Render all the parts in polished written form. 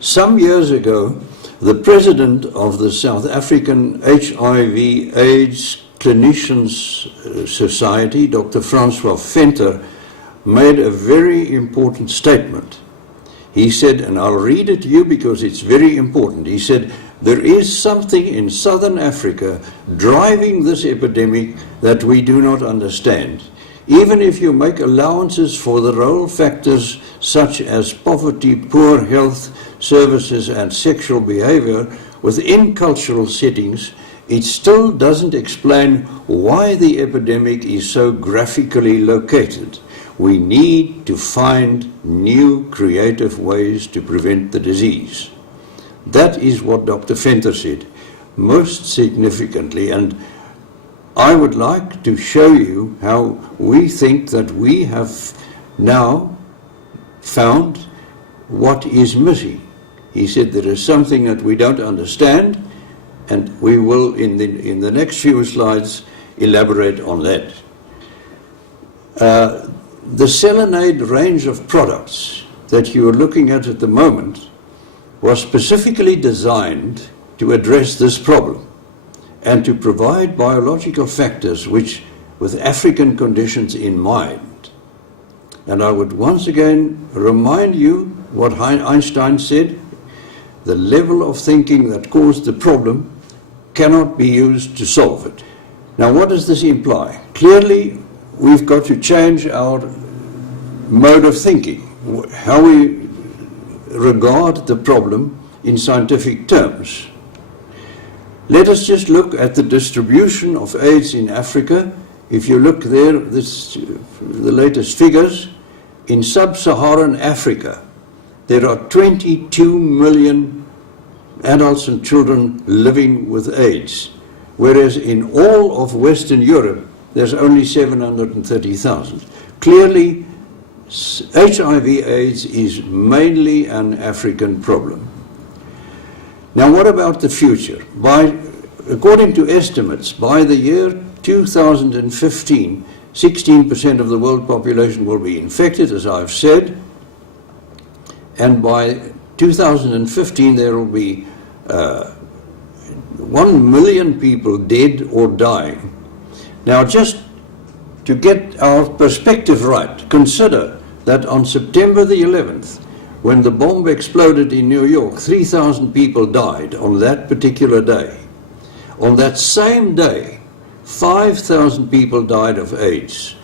Some years ago, the president of the South African HIV/AIDS Clinicians Society, Dr. Francois Venter, made a very important statement. He said, and I'll read it to you because it's very important. He said, there is something in Southern Africa driving this epidemic that we do not understand. Even if you make allowances for the role factors such as poverty, poor health services and sexual behavior within cultural settings, it still doesn't explain why the epidemic is so graphically located. We need to find new creative ways to prevent the disease. That is what Dr. Venter said, most significantly, and I would like to show you how we think that we have now found what is missing. He said there is something that we don't understand, and we will in the next few slides elaborate on that. The Selenaid range of products that you are looking at the moment was specifically designed to address this problem and to provide biological factors which, with African conditions in mind. And I would once again remind you what Einstein said, the level of thinking that caused the problem cannot be used to solve it. Now, what does this imply? Clearly, we've got to change our mode of thinking, how we regard the problem in scientific terms. Let us just look at the distribution of AIDS in Africa. If you look there, the latest figures, in sub-Saharan Africa, there are 22 million adults and children living with AIDS, whereas in all of Western Europe, there's only 730,000. Clearly, HIV/AIDS is mainly an African problem. Now, what about the future? According to estimates, by the year 2015, 16% of the world population will be infected, as I've said, and by 2015 there will be 1 million people dead or dying. Now, just to get our perspective right, consider that on September the 11th, when the bomb exploded in New York, 3,000 people died on that particular day. On that same day, 5,000 people died of AIDS.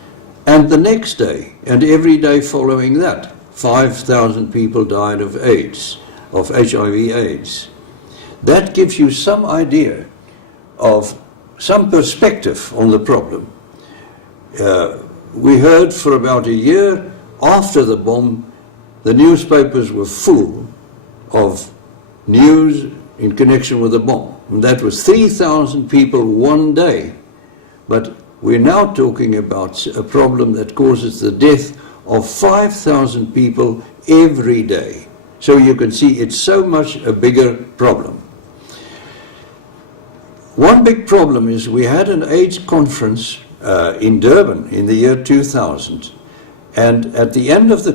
And the next day, and every day following that, 5,000 people died of AIDS, of HIV/AIDS. That gives you some idea of some perspective on the problem. We heard for about a year after the bomb, the newspapers were full of news in connection with the bomb. And that was 3,000 people one day. But we're now talking about a problem that causes the death of 5,000 people every day. So you can see it's so much a bigger problem. One big problem is we had an AIDS conference in Durban in the year 2000, and at the end of the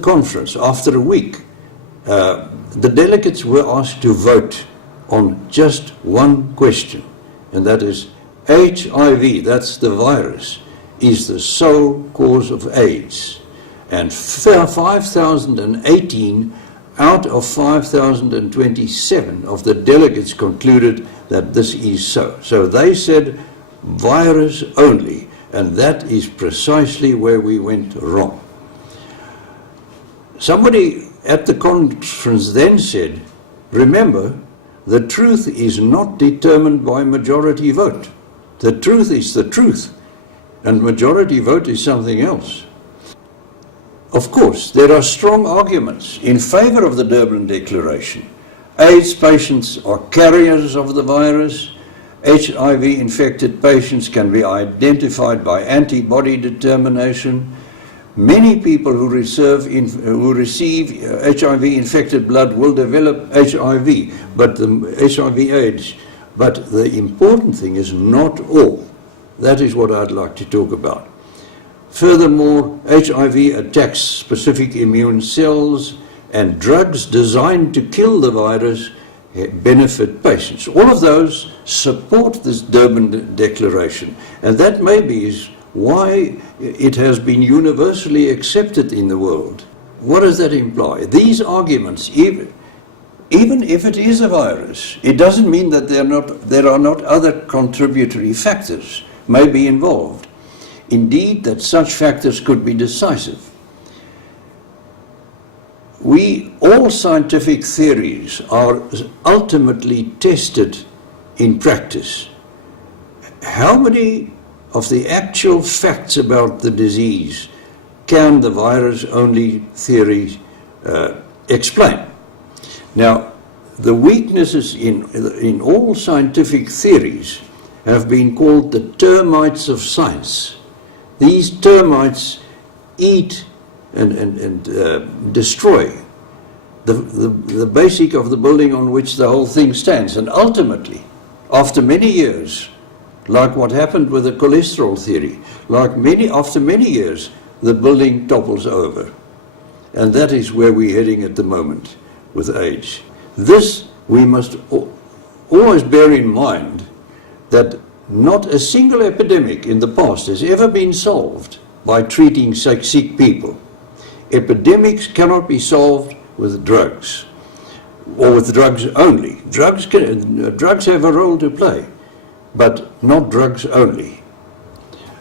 conference, after a week, the delegates were asked to vote on just one question, and that is HIV, that's the virus, is the sole cause of AIDS. And 5,018 out of 5,027 of the delegates concluded that this is so. So they said virus only, and that is precisely where we went wrong. Somebody at the conference then said, remember, the truth is not determined by majority vote. The truth is the truth, and majority vote is something else. Of course, there are strong arguments in favor of the Durban Declaration. AIDS patients are carriers of the virus. HIV-infected patients can be identified by antibody determination. Many people who receive HIV-infected blood will develop HIV, but the HIV/AIDS. But the important thing is not all. That is what I'd like to talk about. Furthermore, HIV attacks specific immune cells and drugs designed to kill the virus benefit patients. All of those support this Durban Declaration, and that maybe is why it has been universally accepted in the world. What does that imply? These arguments, even if it is a virus, it doesn't mean that there are not other contributory factors may be involved. Indeed, that such factors could be decisive. All scientific theories are ultimately tested in practice. How many of the actual facts about the disease can the virus-only theory explain? Now, the weaknesses in all scientific theories have been called the termites of science. These termites eat and destroy the basic of the building on which the whole thing stands. And ultimately, after many years, like what happened with the cholesterol theory, after many years, the building topples over. And that is where we're heading at the moment with AIDS. This, we must always bear in mind that not a single epidemic in the past has ever been solved by treating sick people. Epidemics cannot be solved with drugs, or with drugs only. Drugs have a role to play, but not drugs only.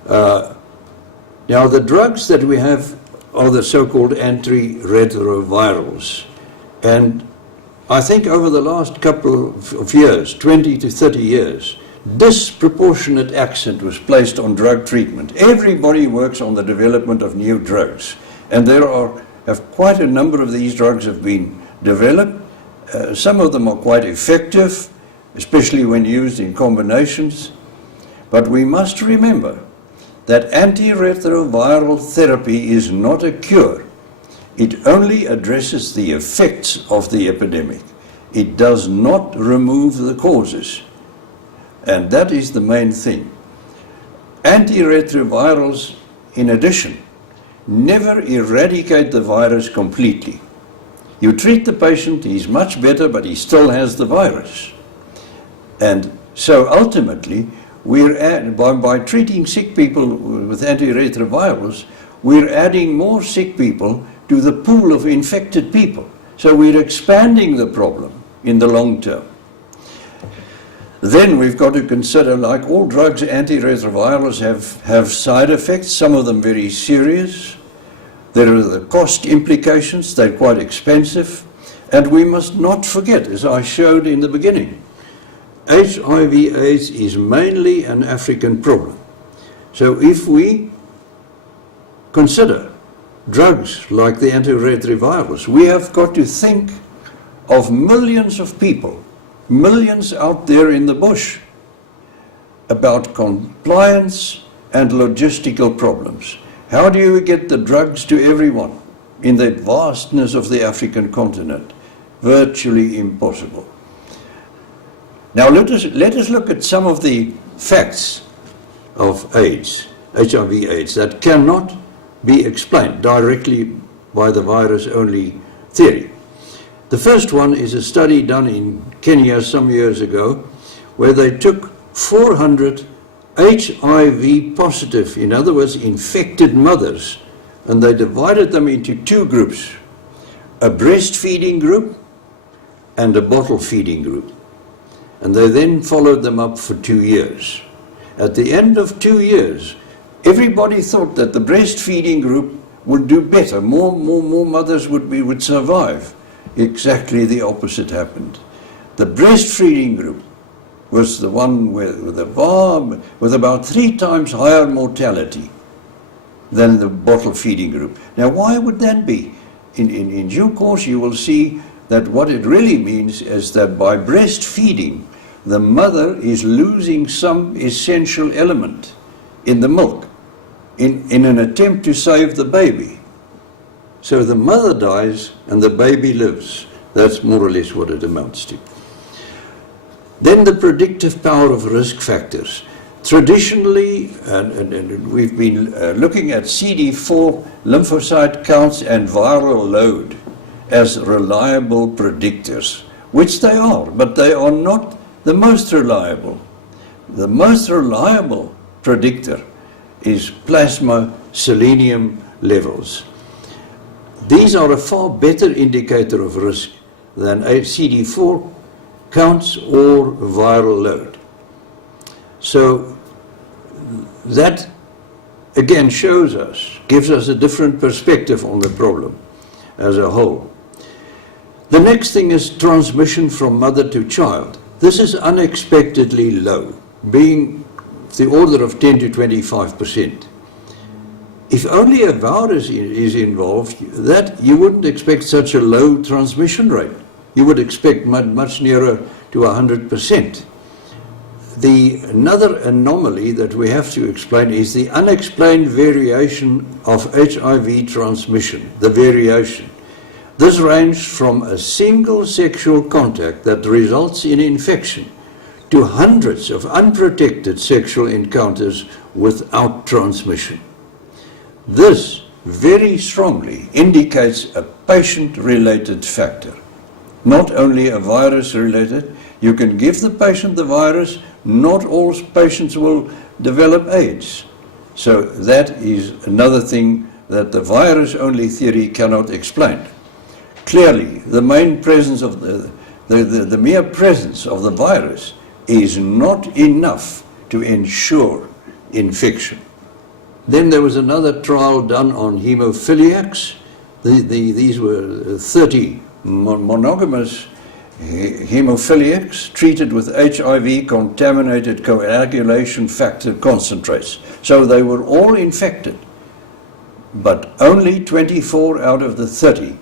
Now, the drugs that we have are the so-called antiretrovirals. And I think over the last couple of years, 20 to 30 years, disproportionate accent was placed on drug treatment. Everybody works on the development of new drugs. And quite a number of these drugs have been developed. Some of them are quite effective, especially when used in combinations. But we must remember that antiretroviral therapy is not a cure. It only addresses the effects of the epidemic. It does not remove the causes. And that is the main thing. Antiretrovirals, in addition, never eradicate the virus completely. You treat the patient, he's much better, but he still has the virus. And so ultimately, by treating sick people with antiretrovirals, we're adding more sick people to the pool of infected people. So we're expanding the problem in the long term. Then we've got to consider, like all drugs, antiretrovirals have side effects, some of them very serious. There are the cost implications, they're quite expensive. And we must not forget, as I showed in the beginning, HIV/AIDS is mainly an African problem. So if we consider drugs like the antiretrovirals, we have got to think of millions of people, millions out there in the bush, about compliance and logistical problems. How do you get the drugs to everyone in the vastness of the African continent? Virtually impossible. Now let us look at some of the facts of AIDS, HIV/AIDS, that cannot be explained directly by the virus-only theory. The first one is a study done in Kenya some years ago, where they took 400 HIV positive, in other words, infected mothers, and they divided them into two groups, a breastfeeding group and a bottle feeding group. And they then followed them up for 2 years. At the end of 2 years, everybody thought that the breastfeeding group would do better. More mothers would survive. Exactly the opposite happened. The breastfeeding group was the one with about 3 times higher mortality than the bottle feeding group. Now, why would that be? In due course, you will see that what it really means is that by breastfeeding, the mother is losing some essential element in the milk in an attempt to save the baby. So the mother dies and the baby lives. That's more or less what it amounts to. Then the predictive power of risk factors. Traditionally, and we've been looking at CD4 lymphocyte counts and viral load. as reliable predictors, which they are, but they are not the most reliable. The most reliable predictor is plasma selenium levels. These are a far better indicator of risk than CD4 counts or viral load. So that again shows us, gives us a different perspective on the problem as a whole. The next thing is transmission from mother to child. This is unexpectedly low, being the order of 10 to 25%. If only a virus is involved, that you wouldn't expect such a low transmission rate. You would expect much nearer to 100%. Another anomaly that we have to explain is the unexplained variation of HIV transmission, the variation. This ranged from a single sexual contact that results in infection to hundreds of unprotected sexual encounters without transmission. This very strongly indicates a patient-related factor, not only a virus-related. You can give the patient the virus, not all patients will develop AIDS. So that is another thing that the virus-only theory cannot explain. Clearly, the main presence of the mere presence of the virus is not enough to ensure infection. Then there was another trial done on hemophiliacs. These were 30 monogamous hemophiliacs treated with HIV-contaminated coagulation factor concentrates. So they were all infected, but only 24 out of the 30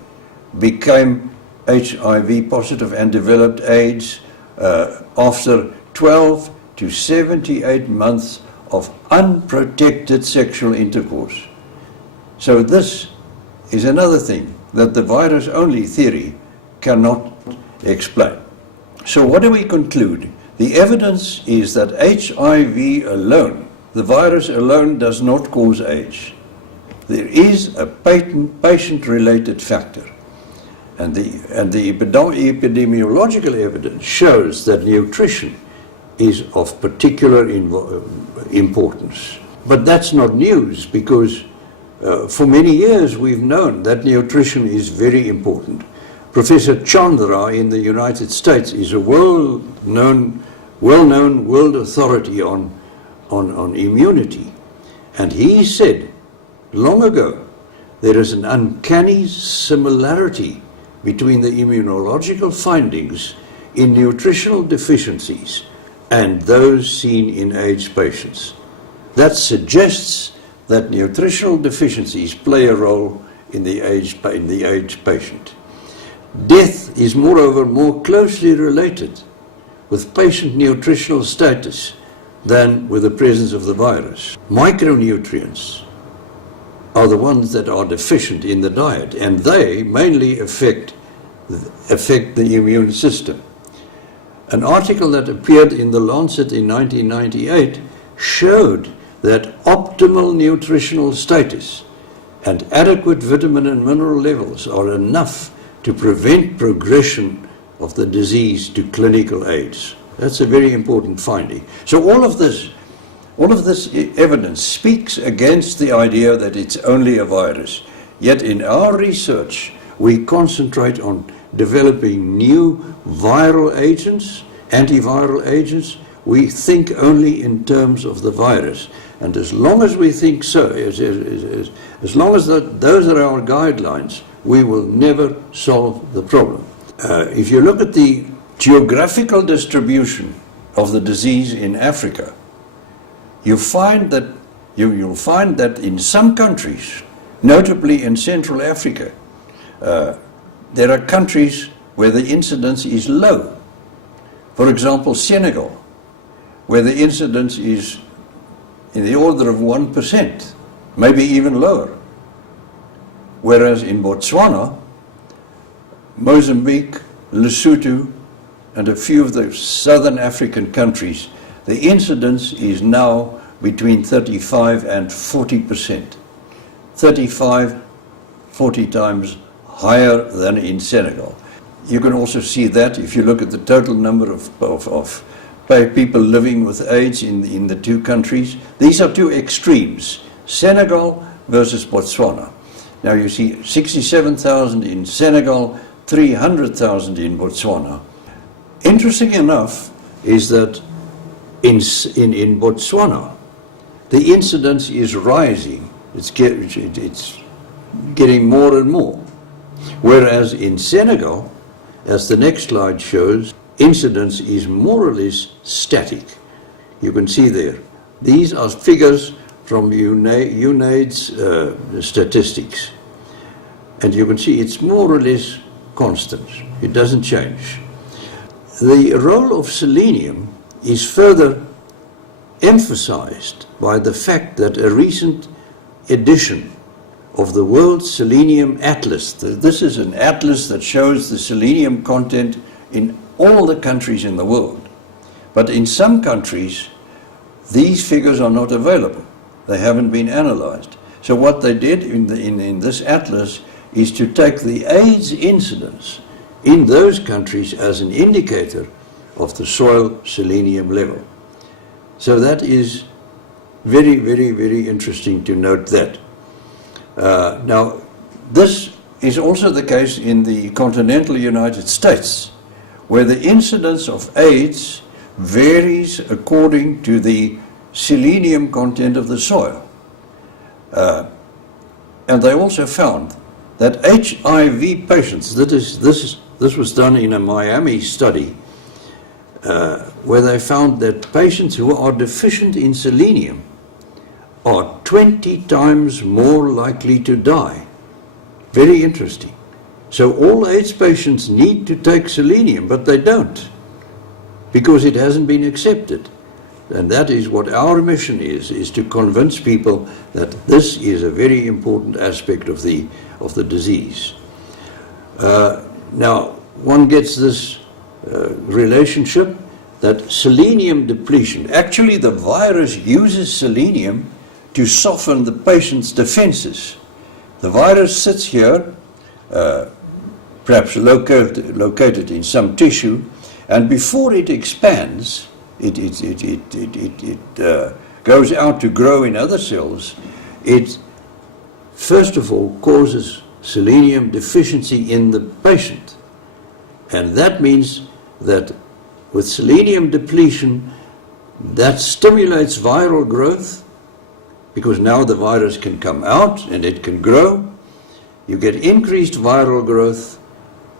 became HIV positive and developed AIDS after 12 to 78 months of unprotected sexual intercourse. So this is another thing that the virus-only theory cannot explain. So what do we conclude? The evidence is that HIV alone, the virus alone, does not cause AIDS. There is a patient-related factor. And the epidemiological evidence shows that nutrition is of particular importance. But that's not news, because for many years we've known that nutrition is very important. Professor Chandra in the United States is a well-known world authority on immunity. And he said long ago, there is an uncanny similarity between the immunological findings in nutritional deficiencies and those seen in AIDS patients. That suggests that nutritional deficiencies play a role in the AIDS patient. Death is moreover more closely related with patient nutritional status than with the presence of the virus. Micronutrients are the ones that are deficient in the diet, and they mainly affect the immune system. An article that appeared in The Lancet in 1998 showed that optimal nutritional status and adequate vitamin and mineral levels are enough to prevent progression of the disease to clinical AIDS. That's a very important finding. So all of this evidence speaks against the idea that it's only a virus. Yet in our research, we concentrate on developing new viral agents, antiviral agents. We think only in terms of the virus. And as long as we think so, as long as those are our guidelines, we will never solve the problem. If you look at the geographical distribution of the disease in Africa, you'll find that in some countries, notably in Central Africa, there are countries where the incidence is low. For example, Senegal, where the incidence is in the order of 1%, maybe even lower. Whereas in Botswana, Mozambique, Lesotho, and a few of the southern African countries, the incidence is now between 35 and 40%. 35, 40 times higher than in Senegal. You can also see that if you look at the total number of people living with AIDS in the two countries. These are two extremes, Senegal versus Botswana. Now you see 67,000 in Senegal, 300,000 in Botswana. Interesting enough is that in Botswana, the incidence is rising. It's getting more and more. Whereas in Senegal, as the next slide shows, incidence is more or less static. You can see there. These are figures from UNAIDS statistics. And you can see it's more or less constant. It doesn't change. The role of selenium is further emphasized by the fact that a recent edition of the World Selenium Atlas, this is an atlas that shows the selenium content in all the countries in the world. But in some countries, these figures are not available. They haven't been analyzed. So what they did in this atlas is to take the AIDS incidence in those countries as an indicator of the soil selenium level. So that is very, very, very interesting to note that. Now, this is also the case in the continental United States, where the incidence of AIDS varies according to the selenium content of the soil. And they also found that HIV patients, this was done in a Miami study, where they found that patients who are deficient in selenium are 20 times more likely to die. Very interesting. So all AIDS patients need to take selenium, but they don't, because it hasn't been accepted. And that is what our mission is to convince people that this is a very important aspect of the disease. Now, one gets this relationship that selenium depletion, actually the virus uses selenium to soften the patient's defenses. The virus sits here, perhaps located in some tissue, and before it expands, it goes out to grow in other cells. It first of all causes selenium deficiency in the patient, and that means that with selenium depletion, that stimulates viral growth, because now the virus can come out and it can grow. You get increased viral growth,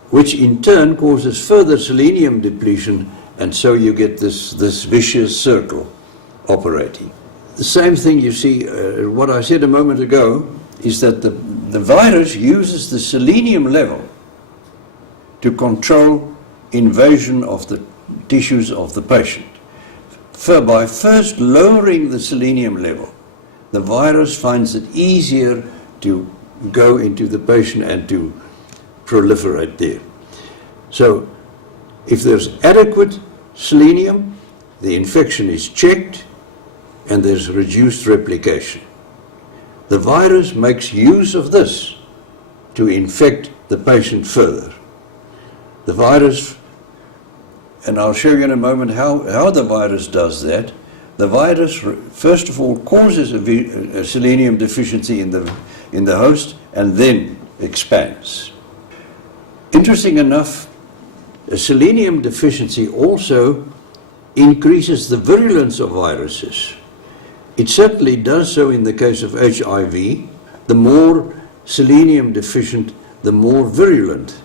which in turn causes further selenium depletion, and so you get this vicious circle operating. The same thing you see, what I said a moment ago, is that the virus uses the selenium level to control invasion of the tissues of the patient. By first lowering the selenium level, the virus finds it easier to go into the patient and to proliferate there. So if there's adequate selenium, the infection is checked and there's reduced replication. The virus makes use of this to infect the patient further. The virus, and I'll show you in a moment how the virus does that. The virus, first of all, causes a selenium deficiency in the host and then expands. Interesting enough, a selenium deficiency also increases the virulence of viruses. It certainly does so in the case of HIV. The more selenium deficient, the more virulent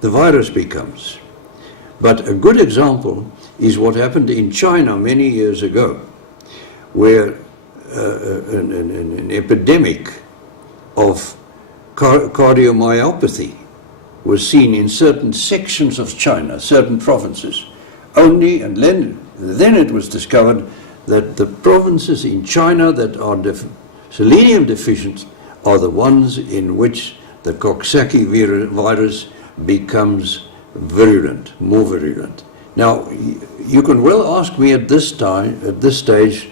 the virus becomes. But a good example is what happened in China many years ago, where an epidemic of cardiomyopathy was seen in certain sections of China, certain provinces. And then it was discovered that the provinces in China that are selenium deficient are the ones in which the Coxsackie virus becomes virulent, more virulent. Now, you can well ask me at this stage,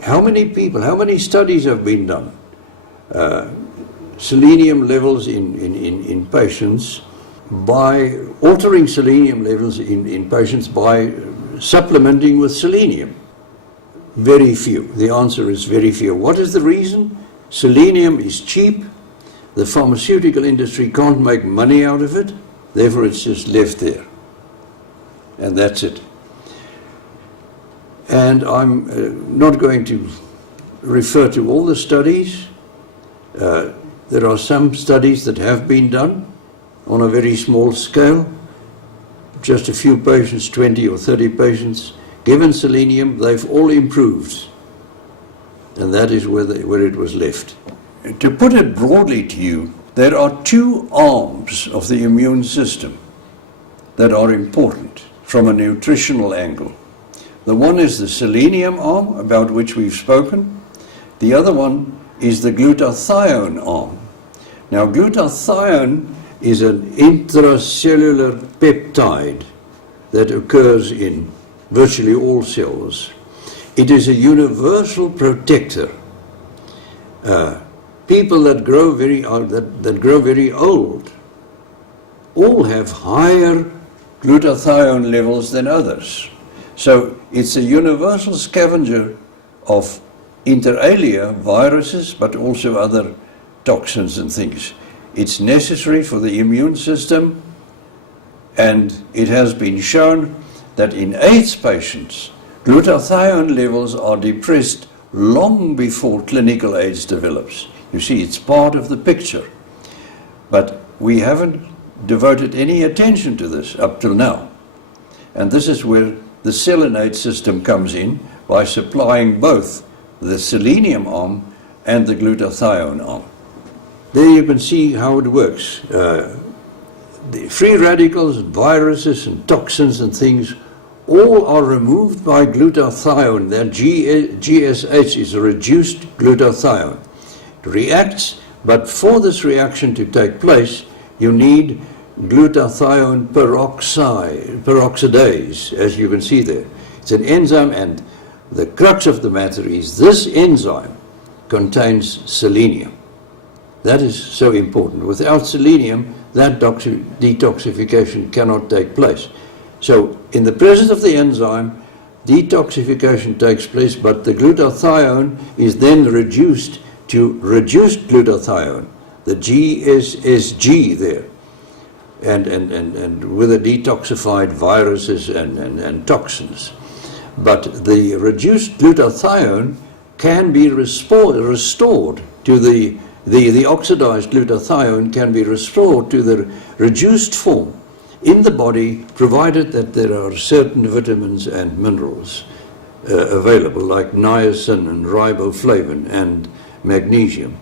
how many studies have been done? selenium levels in patients by altering selenium levels in patients by supplementing with selenium? Very few. The answer is very few. What is the reason? Selenium is cheap. The pharmaceutical industry can't make money out of it. Therefore, it's just left there. And that's it. And I'm not going to refer to all the studies. There are some studies that have been done on a very small scale. Just a few patients, 20 or 30 patients, given selenium, they've all improved. And that is where it was left. To put it broadly to you, there are two arms of the immune system that are important from a nutritional angle. The one is the selenium arm, about which we've spoken. The other one is the glutathione arm. Now, glutathione is an intracellular peptide that occurs in virtually all cells. It is a universal protector. People that grow very old all have higher glutathione levels than others. So it's a universal scavenger of inter alia viruses, but also other toxins and things. It's necessary for the immune system, and it has been shown that in AIDS patients, glutathione levels are depressed long before clinical AIDS develops. You see, it's part of the picture. But we haven't devoted any attention to this up till now. And this is where the Selenaid system comes in, by supplying both the selenium arm and the glutathione arm. There you can see how it works. The free radicals, viruses and toxins and things, all are removed by glutathione. That GSH is a reduced glutathione. It reacts, but for this reaction to take place, you need glutathione peroxidase, as you can see there. It's an enzyme, and the crux of the matter is this enzyme contains selenium. That is so important. Without selenium, that detoxification cannot take place. So in the presence of the enzyme, detoxification takes place, but the glutathione is then reduced to reduced glutathione, the GSSG there, and with the detoxified viruses and toxins. But the reduced glutathione can be restored to the oxidized glutathione can be restored to the reduced form in the body, provided that there are certain vitamins and minerals available, like niacin and riboflavin and magnesium.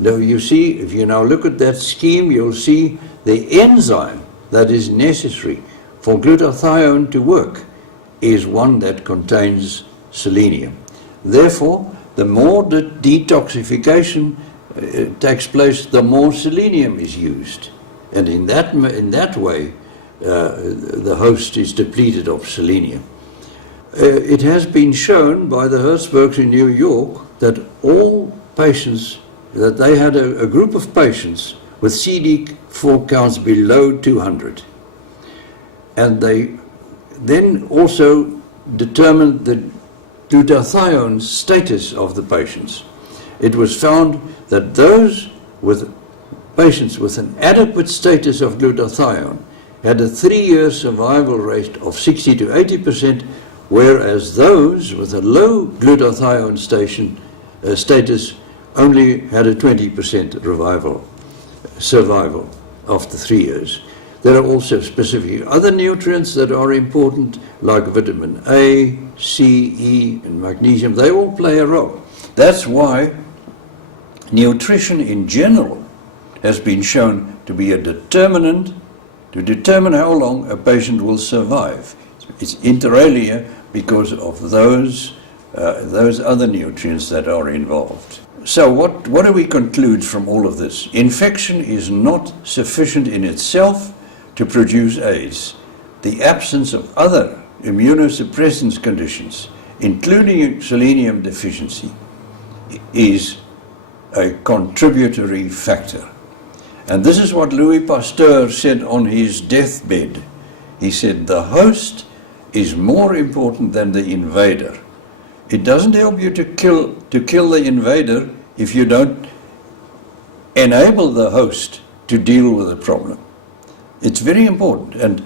Now you see, if you now look at that scheme, you'll see the enzyme that is necessary for glutathione to work is one that contains selenium. Therefore, the more the detoxification takes place, the more selenium is used. And in that way, the host is depleted of selenium. It has been shown by the Hertzbergs in New York that all patients, that they had a group of patients with CD4 counts below 200. And they then also determined the glutathione status of the patients. It was found that those with patients with an adequate status of glutathione had a 3-year survival rate of 60 to 80%, whereas those with a low glutathione status only had a 20% survival after 3 years. There are also specific other nutrients that are important, like vitamin A, C, E, and magnesium. They all play a role. That's why nutrition in general has been shown to be a determinant to determine how long a patient will survive. It's inter alia because of those other nutrients that are involved. So what do we conclude from all of this? Infection is not sufficient in itself to produce AIDS. The absence of other immunosuppressant conditions, including selenium deficiency, is a contributory factor. And this is what Louis Pasteur said on his deathbed. He said, the host is more important than the invader. It doesn't help you to kill the invader if you don't enable the host to deal with the problem. It's very important. And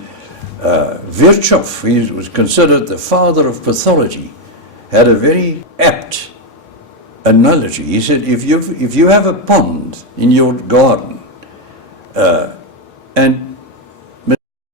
Virchow, he was considered the father of pathology, had a very apt analogy. He said, if you have a pond in your garden, and